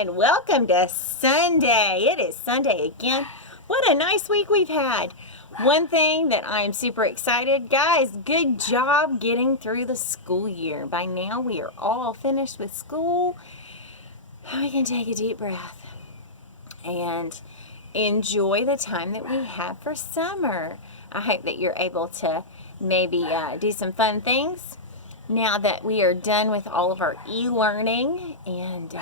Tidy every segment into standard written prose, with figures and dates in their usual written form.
and welcome to Sunday. It is Sunday again. What a nice week we've had. One thing that I'm super excited, guys, good job getting through the school year. By now we are all finished with school. We can take a deep breath and enjoy the time that we have for summer. I hope that you're able to maybe do some fun things now that we are done with all of our e-learning. And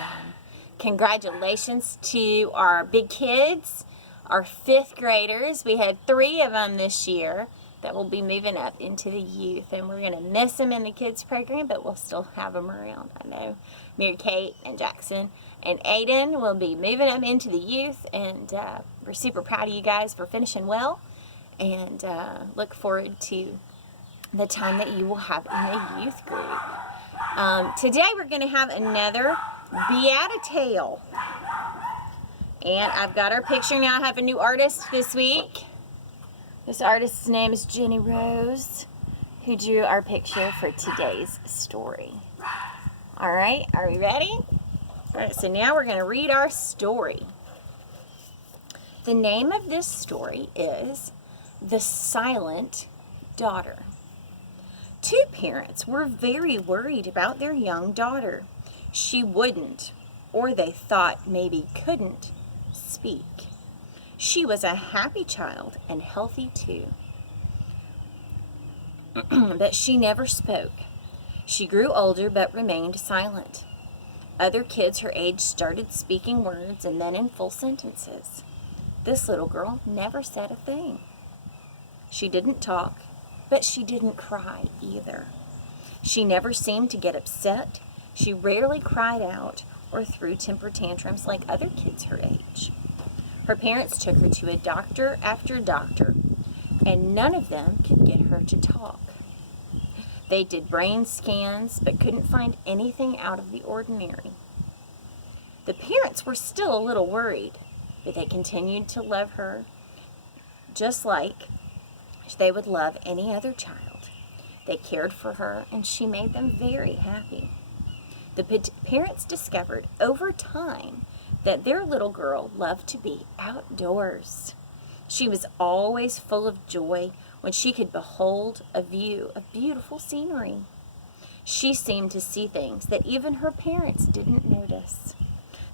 congratulations to our big kids, our 5th graders. We had 3 of them this year that will be moving up into the youth, and we're going to miss them in the kids program, but we'll still have them around. I know Mary Kate and Jackson and Aiden will be moving up into the youth, and we're super proud of you guys for finishing well, and look forward to the time that you will have in the youth group. Today we're going to have another Beata Tale. And I've got our picture now. I have a new artist this week. This artist's name is Jenny Rose, who drew our picture for today's story. All right, are we ready? All right, so now we're going to read our story. The name of this story is The Silent Daughter. 2 parents were very worried about their young daughter. She wouldn't, or they thought maybe couldn't, speak. She was a happy child and healthy too. But she never spoke. She grew older but remained silent. Other kids her age started speaking words and then in full sentences. This little girl never said a thing. She didn't talk, but she didn't cry either. She never seemed to get upset. She rarely cried out or threw temper tantrums like other kids her age. Her parents took her to a doctor after doctor, and none of them could get her to talk. They did brain scans, but couldn't find anything out of the ordinary. The parents were still a little worried, but they continued to love her just like they would love any other child. They cared for her, and she made them very happy. The parents discovered over time that their little girl loved to be outdoors. She was always full of joy when she could behold a view of beautiful scenery. She seemed to see things that even her parents didn't notice.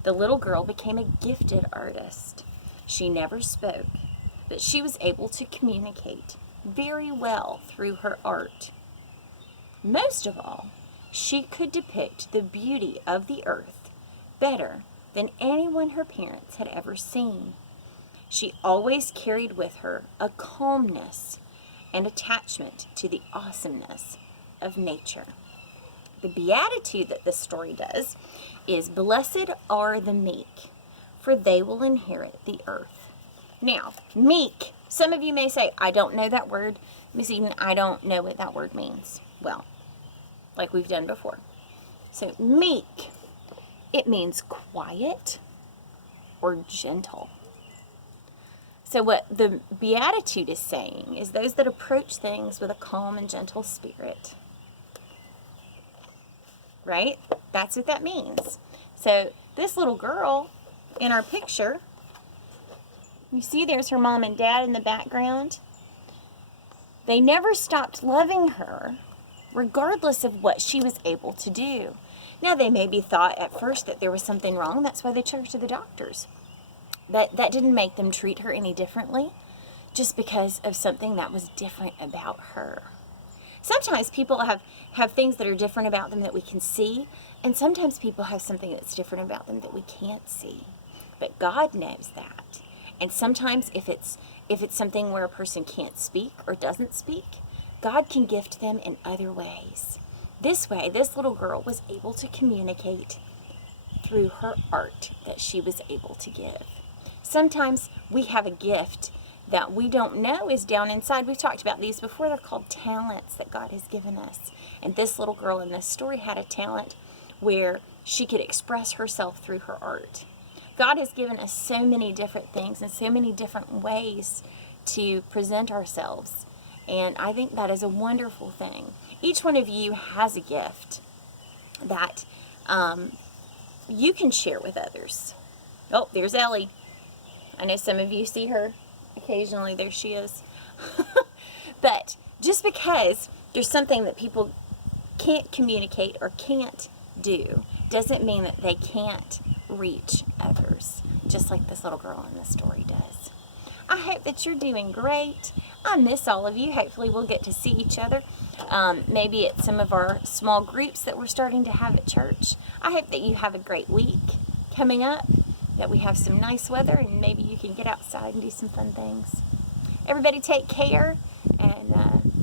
The little girl became a gifted artist. She never spoke, but she was able to communicate very well through her art. Most of all, she could depict the beauty of the earth better than anyone her parents had ever seen. She always carried with her a calmness and attachment to the awesomeness of nature. The beatitude that this story does is, "Blessed are the meek, for they will inherit the earth." Now, meek, some of you may say, I don't know that word. Miss Eden, I don't know what that word means. Well, like we've done before. So meek, it means quiet or gentle. So what the beatitude is saying is those that approach things with a calm and gentle spirit. Right? That's what that means. So this little girl in our picture, you see there's her mom and dad in the background. They never stopped loving her, regardless of what she was able to do. Now, they maybe thought at first that there was something wrong. That's why they took her to the doctors. But that didn't make them treat her any differently, just because of something that was different about her. Sometimes people have things that are different about them that we can see, and sometimes people have something that's different about them that we can't see. But God knows that. And sometimes if it's something where a person can't speak or doesn't speak, God can gift them in other ways. This way, this little girl was able to communicate through her art that she was able to give. Sometimes we have a gift that we don't know is down inside. We've talked about these before. They're called talents that God has given us. And this little girl in this story had a talent where she could express herself through her art. God has given us so many different things and so many different ways to present ourselves. And I think that is a wonderful thing. Each one of you has a gift that you can share with others. Oh, there's Ellie. I know some of you see her occasionally. There she is. But just because there's something that people can't communicate or can't do doesn't mean that they can't reach others, just like this little girl in the story does. I hope that you're doing great. I miss all of you. Hopefully we'll get to see each other, maybe at some of our small groups that we're starting to have at church. I hope that you have a great week coming up, that we have some nice weather, and maybe you can get outside and do some fun things. Everybody take care, and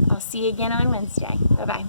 I'll see you again on Wednesday. Bye-bye.